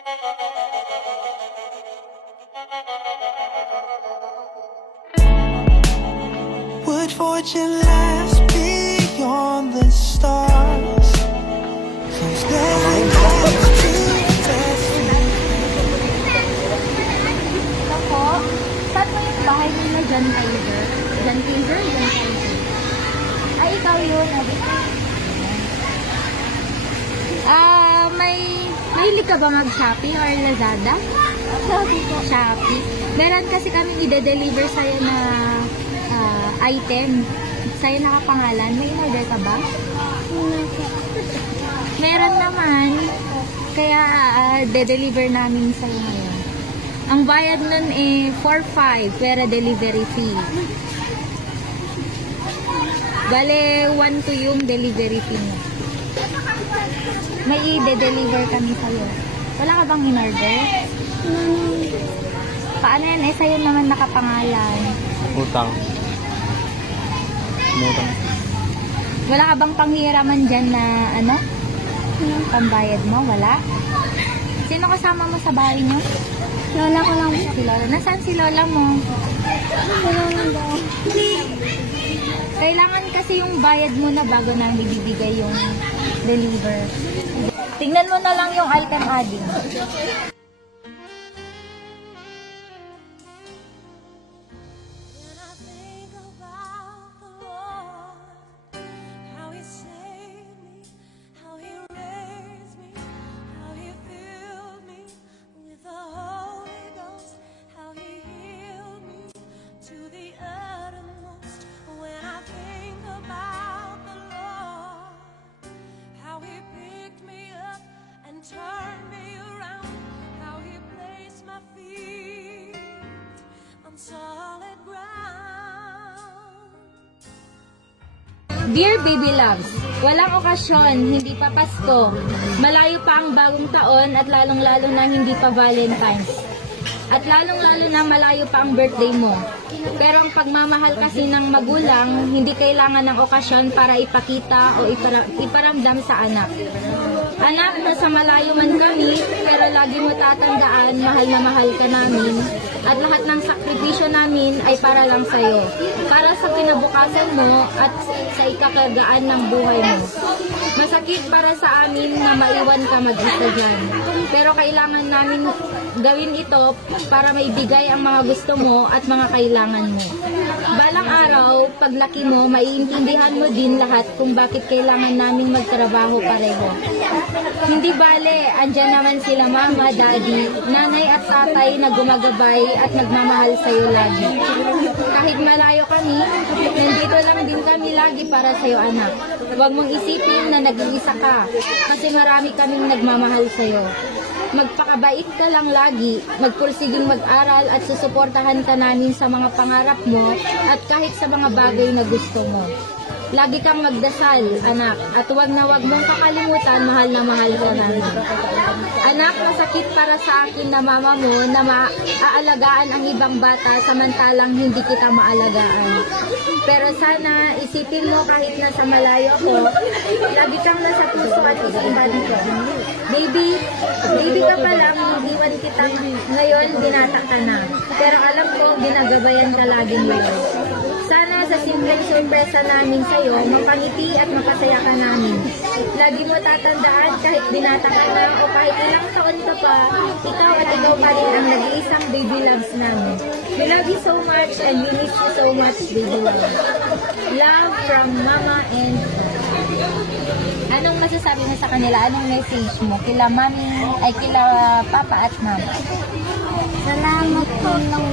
Would fortune last beyond the stars? 'Cause nothing comes too fast. Ako, saan mo yung bahay mo na John Kaiser? John Kaiser? John Kaiser. Ay, ikaw yun. Mahilig ka ba mag-Shopee or Lazada? Shopee po. Shopee. Meron kasi kami i-deliver sa'yo na item. Sa'yo nakapangalan. May in-order ka ba? Meron naman. Kaya de-deliver namin sa'yo ngayon. Ang bayad nun 4-5 pera delivery fee. Bale, 1-2 yung delivery fee mo. May i-deliver kami sa'yo. Wala ka bang in-order? Paano yan? Sa'yo naman nakapangalan. Utang. Wala ka bang panghiraman dyan na pambayad mo? Wala? Sino kasama mo sa bahay nyo? Lola ko lang. Si Lola. Nasaan si Lola mo? Kailangan kasi yung bayad mo na bago na ibibigay yung deliver. Tingnan mo na lang yung item adding. Turn me around, how he placed my feet on solid ground. Dear Baby Loves, walang okasyon, hindi pa Pasko, malayo pa ang bagong taon at lalong-lalo na hindi pa Valentine's. At lalong-lalo na malayo pa ang birthday mo. Pero ang pagmamahal kasi ng magulang, hindi kailangan ng okasyon para ipakita o iparamdam sa anak. Anak, nasa malayo man kami, pero lagi mo tatandaan, mahal na mahal ka namin. At lahat ng sakripisyo namin ay para lang sa'yo. Para sa kinabukasan mo at sa ikakagaan ng buhay mo. Masakit para sa amin na maiwan ka mag-isa dyan. Pero kailangan namin gawin ito para maibigay ang mga gusto mo at mga kailangan mo. Balang araw, paglaki mo, maiintindihan mo din lahat kung bakit kailangan namin magtrabaho pareho. Hindi bale, andyan naman sila mama, daddy, nanay at tatay na gumagabay at nagmamahal sa'yo lagi. Kahit malayo kami, nandito lang din kami lagi para sa'yo anak. Huwag mong isipin na nag-iisa ka kasi marami kaming nagmamahal sa'yo. Magpakabait ka lang lagi, magpursiging mag-aral at susuportahan ka namin sa mga pangarap mo at kahit sa mga bagay na gusto mo. Lagi kang magdasal, anak, at huwag mong kakalimutan, mahal na mahal ka namin. Anak, masakit para sa akin na mama mo na maaalagaan ang ibang bata samantalang hindi kita maalagaan. Pero sana isipin mo kahit nasa malayo ako, lagi kang nasa puso at isang body ko. Baby ka pa lang, iwan kita ngayon, binata ka na. Pero alam ko, ginagabayan ka laging ngayon. Sana sa simpleng sorpresa namin sa'yo, mapangiti at mapasaya ka namin. Lagi mo tatandaan kahit binata ka na o kahit ilang taon ka pa, ikaw at ikaw pa rin ang nag-iisang baby loves namin. We love you so much and we miss you so much, baby love. Love from Mama and Anong masasabi mo sa kanila? Anong message mo? Kila Papa at Mama? Salamat po ng